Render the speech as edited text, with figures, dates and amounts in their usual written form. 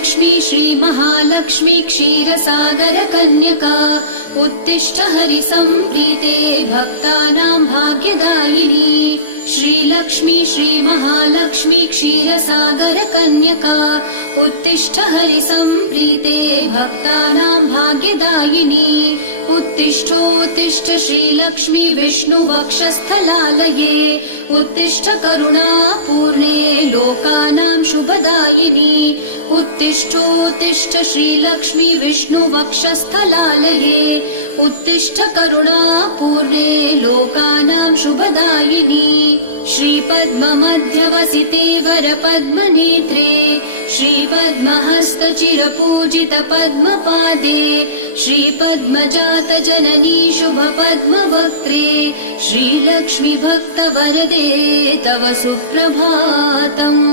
श्रीलक्ष्मी श्रीमहालक्ष्मी क्षीरसागरकन्यका उत्तिष्ठ हरिसम्प्रीते भक्तानां भाग्यदायिनी। श्रीलक्ष्मी श्रीमहालक्ष्मी क्षीरसागरकन्यका उत्तिष्ठ हरिसम्प्रीते भक्तानां भाग्यदायिनी। उत्तिष्ठोत्तिष्ठ श्रीलक्ष्मी विष्णुवक्षस्थलालये उत्तिष्ठ करुणापूर्णे लोकानां शुभदायिनी। उत्तिष्ठोत्तिष्ठ श्रीलक्ष्मी विष्णुवक्षस्थलालये उत्तिष्ठ करुणापूर्णे लोकानां शुभदायिनी। श्रीपद्ममध्यवसिते वरपद्मनेत्रे श्रीपद्महस्तचिरपूजित पद्मपादे श्रीपद्मजातजननी शुभपद्मवक्त्रे श्रीलक्ष्मी भक्तवरदे तव सुप्रभातम्।